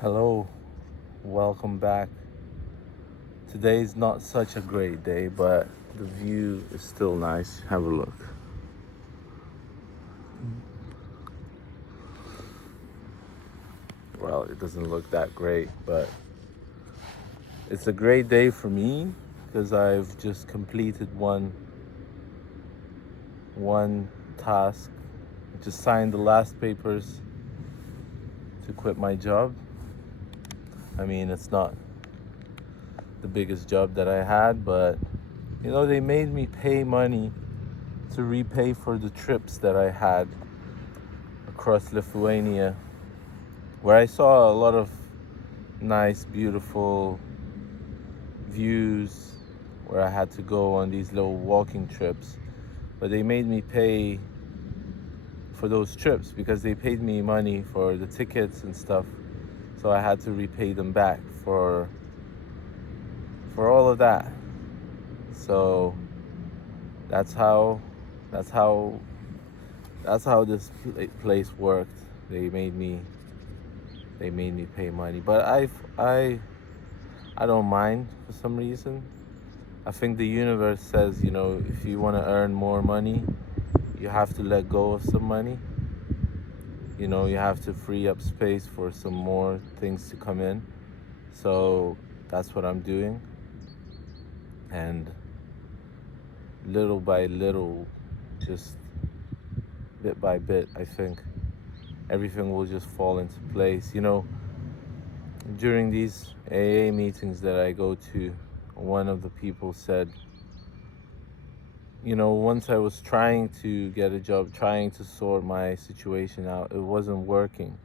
Hello, welcome back. Today's not such a great day, but the view is still nice. Have a look. Well, it doesn't look that great, but it's a great day for me because I've just completed one task. I just signed the last papers to quit my job. I mean, it's not the biggest job that I had, but they made me pay money to repay for the trips that I had across Lithuania, where I saw a lot of nice, beautiful views, where I had to go on these little walking trips. But they made me pay for those trips because they paid me money for the tickets and stuff. So I had to repay them back for all of that. So that's how that's how that's how this place worked. They made me pay money, but I don't mind for some reason. I think the universe says, if you want to earn more money, you have to let go of some money. You have to free up space for some more things to come in. So that's what I'm doing. And little by little, just bit by bit, I think everything will just fall into place. During these AA meetings that I go to, one of the people said, once I was trying to get a job, trying to sort my situation out, it wasn't working.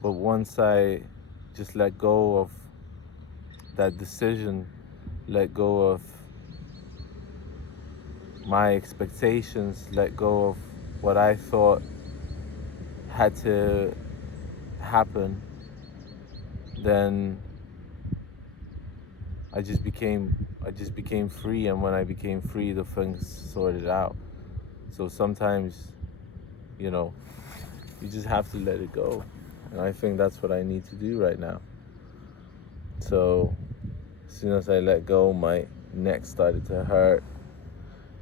But once I just let go of that decision, let go of my expectations, let go of what I thought had to happen, then I just became free, and when I became free, the things sorted out. So sometimes, you just have to let it go. And I think that's what I need to do right now. So as soon as I let go, my neck started to hurt.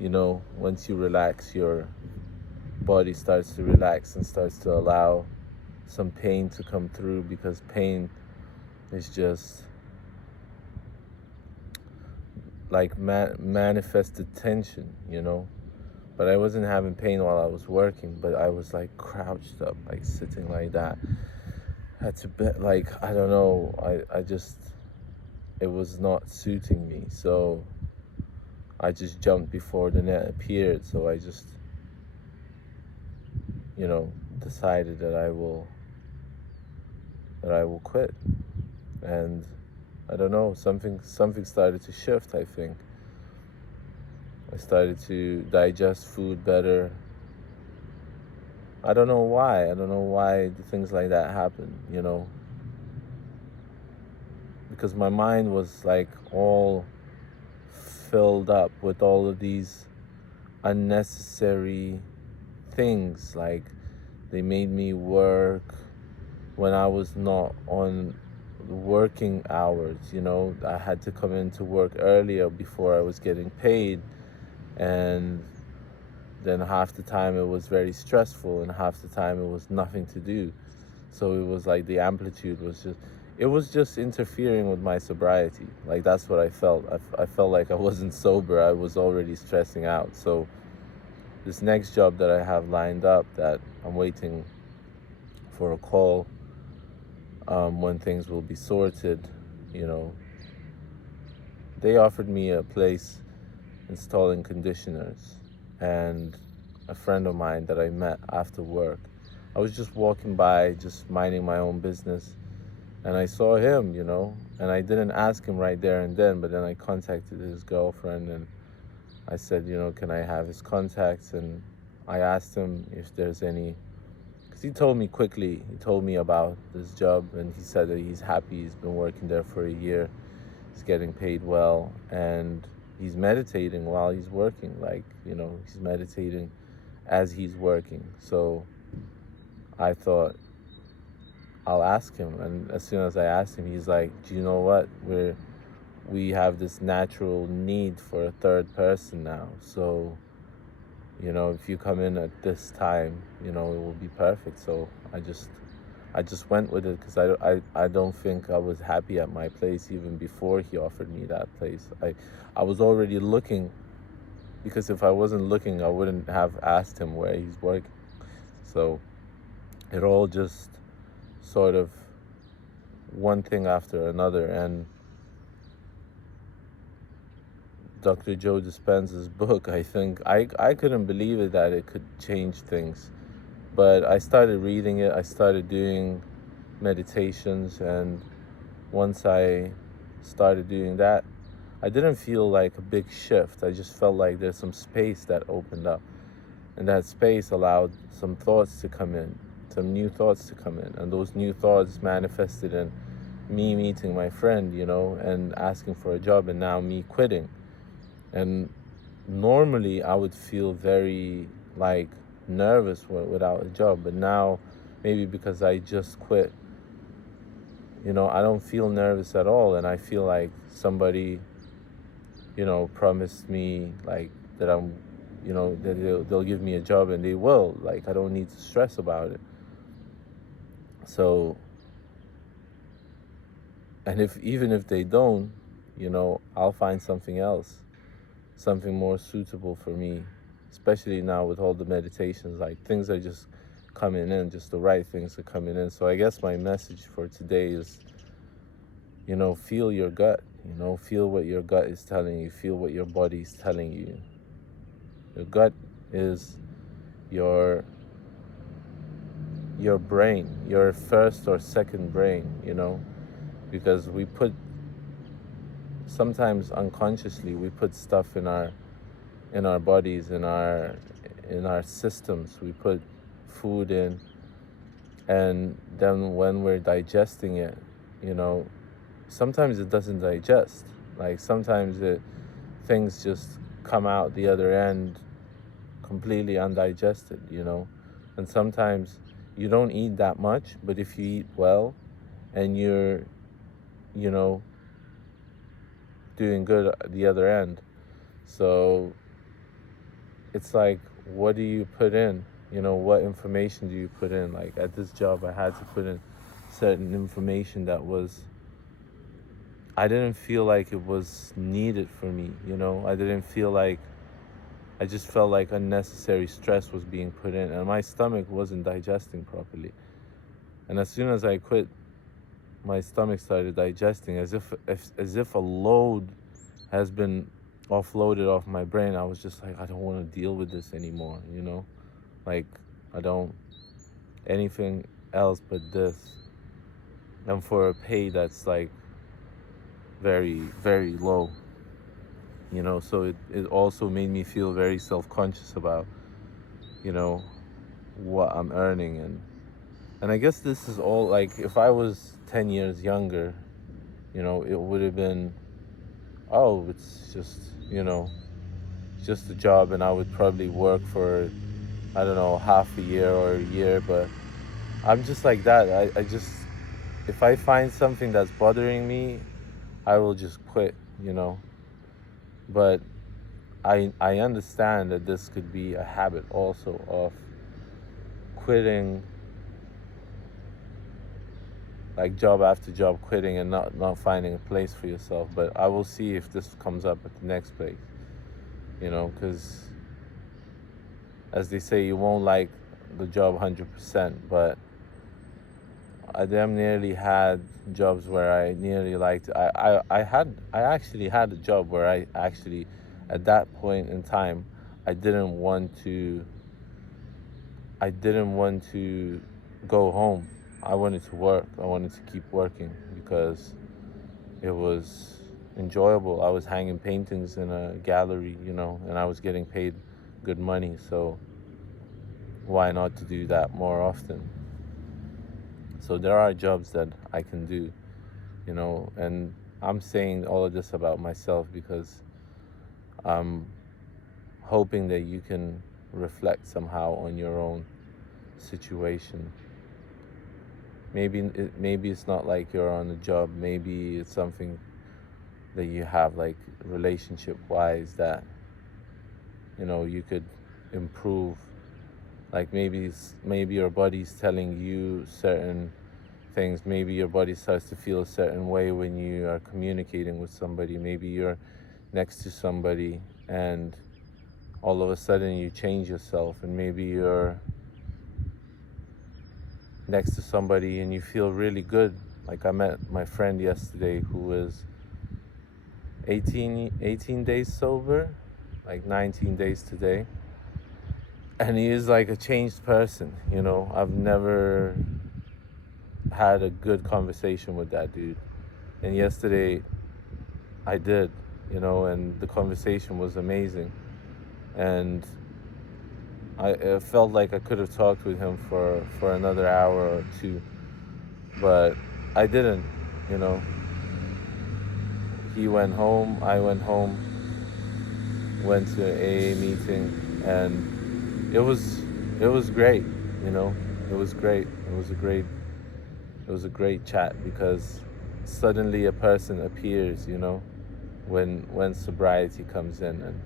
Once you relax, your body starts to relax and starts to allow some pain to come through, because pain is just like manifested tension. But I wasn't having pain while I was working, but I was like crouched up, like sitting like that. Had to be like, I don't know, I just, it was not suiting me. So I just jumped before the net appeared. So I just, decided that I will quit. And I don't know, something started to shift, I think. I started to digest food better. I don't know why. I don't know why things like that happen. Because my mind was like all filled up with all of these unnecessary things. Like, they made me work when I was not on working hours. I had to come into work earlier before I was getting paid, and then half the time it was very stressful, and half the time it was nothing to do. So it was like the amplitude was just interfering with my sobriety. Like, that's what I felt. I felt like I wasn't sober. I was already stressing out. So this next job that I have lined up, that I'm waiting for a call, when things will be sorted, they offered me a place installing conditioners. And a friend of mine that I met after work, I was just walking by, just minding my own business, and I saw him, and I didn't ask him right there and then, but then I contacted his girlfriend, and I said, can I have his contacts? And I asked him if there's any, because he told me quickly, he told me about this job, and he said that he's happy. He's been working there for a year. He's getting paid well, and he's meditating while he's working. Like, he's meditating as he's working. So I thought, I'll ask him, and as soon as I ask him, he's like, "Do you know what? We have this natural need for a third person now. So, if you come in at this time, it will be perfect." So I just went with it because I don't think I was happy at my place even before he offered me that place. I was already looking, because if I wasn't looking, I wouldn't have asked him where he's working. So it all just sort of one thing after another. And Dr. Joe Dispenza's book, I think I couldn't believe it that it could change things. But I started reading it, I started doing meditations, and once I started doing that, I didn't feel like a big shift. I just felt like there's some space that opened up. And that space allowed some thoughts to come in, some new thoughts to come in. And those new thoughts manifested in me meeting my friend, and asking for a job, and now me quitting. And normally I would feel very like nervous without a job, but now maybe because I just quit, I don't feel nervous at all, and I feel like somebody, promised me like that that they'll give me a job, and they will. Like, I don't need to stress about it. So, and even if they don't, I'll find something else, something more suitable for me, especially now with all the meditations. Like, things are just coming in, just the right things are coming in. So I guess my message for today is, feel your gut, feel what your gut is telling you, feel what your body is telling you. Your gut is your brain, your first or second brain, because sometimes unconsciously we put stuff in our bodies, in our systems. We put food in, and then when we're digesting it, sometimes it doesn't digest. Like, sometimes things just come out the other end completely undigested, and sometimes you don't eat that much, but if you eat well and you're doing good at the other end. So it's like, what do you put in? What information do you put in? Like, at this job, I had to put in certain information that I didn't feel like it was needed for me. I didn't feel like, I just felt like unnecessary stress was being put in, and my stomach wasn't digesting properly. And as soon as I quit, my stomach started digesting, as if a load has been offloaded off my brain. I was just like, I don't want to deal with this anymore, like, I don't anything else but this, and for a pay that's like very, very low, so it also made me feel very self-conscious about what I'm earning. And I guess this is all, like, if I was 10 years younger, it would have been, oh, it's just, just a job, and I would probably work for, I don't know, half a year or a year. But I'm just like that. I just, if I find something that's bothering me, I will just quit, But I understand that this could be a habit also of quitting, like job after job, quitting and not finding a place for yourself. But I will see if this comes up at the next place, because as they say, you won't like the job 100%, but I damn nearly had jobs where I nearly liked. I actually had a job where I actually, at that point in time, I didn't want to. I didn't want to go home. I wanted to work. I wanted to keep working because it was enjoyable. I was hanging paintings in a gallery, and I was getting paid good money. So why not to do that more often? So there are jobs that I can do, and I'm saying all of this about myself because I'm hoping that you can reflect somehow on your own situation. maybe it's not like you're on a job. Maybe it's something that you have, like, relationship wise, that you could improve. Like, maybe your body's telling you certain things. Maybe your body starts to feel a certain way when you are communicating with somebody. Maybe you're next to somebody and all of a sudden you change yourself, and maybe you're next to somebody and you feel really good. Like, I met my friend yesterday who was 18 days sober, like 19 days today. And he is like a changed person. I've never had a good conversation with that dude. And yesterday I did, and the conversation was amazing. And I felt like I could have talked with him for another hour or two, but I didn't. You know, he went home, I went home, went to an AA meeting, and it was great. It was great. It was a great chat, because suddenly a person appears. When sobriety comes in, and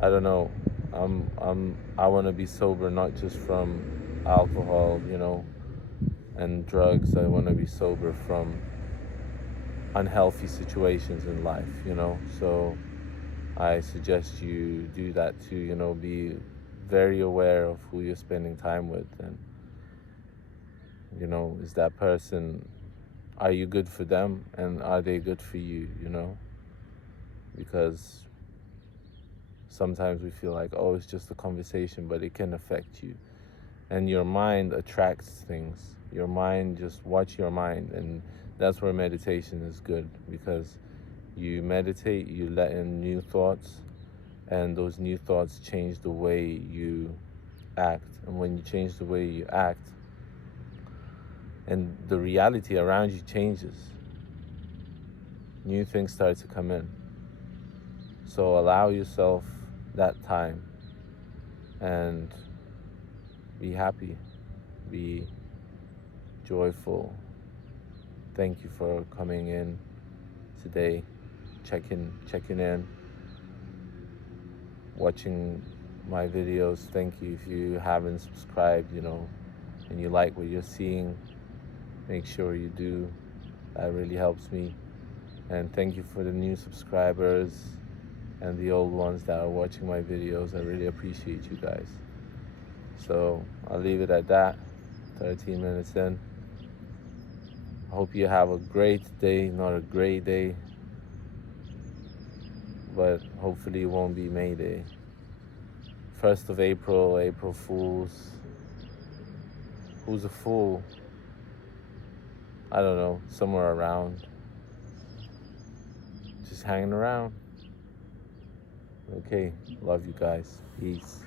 I don't know. I want to be sober, not just from alcohol, and drugs. I want to be sober from unhealthy situations in life. So I suggest you do that too. Be very aware of who you're spending time with, and is that person, are you good for them, and are they good for you? Because sometimes we feel like, oh, it's just a conversation, but it can affect you. And your mind attracts things. Just watch your mind. And that's where meditation is good, because you meditate, you let in new thoughts, and those new thoughts change the way you act. And when you change the way you act, and the reality around you changes, new things start to come in. So allow yourself that time and be happy, be joyful. Thank you for coming in today, checking in, watching my videos. Thank you. If you haven't subscribed, and you like what you're seeing, make sure you do. That really helps me. And thank you for the new subscribers and the old ones that are watching my videos. I really appreciate you guys. So I'll leave it at that. 13 minutes in. I hope you have a great day, not a great day, but hopefully it won't be May Day. 1st of April, April Fools. Who's a fool? I don't know, somewhere around. Just hanging around. Okay, love you guys. Peace.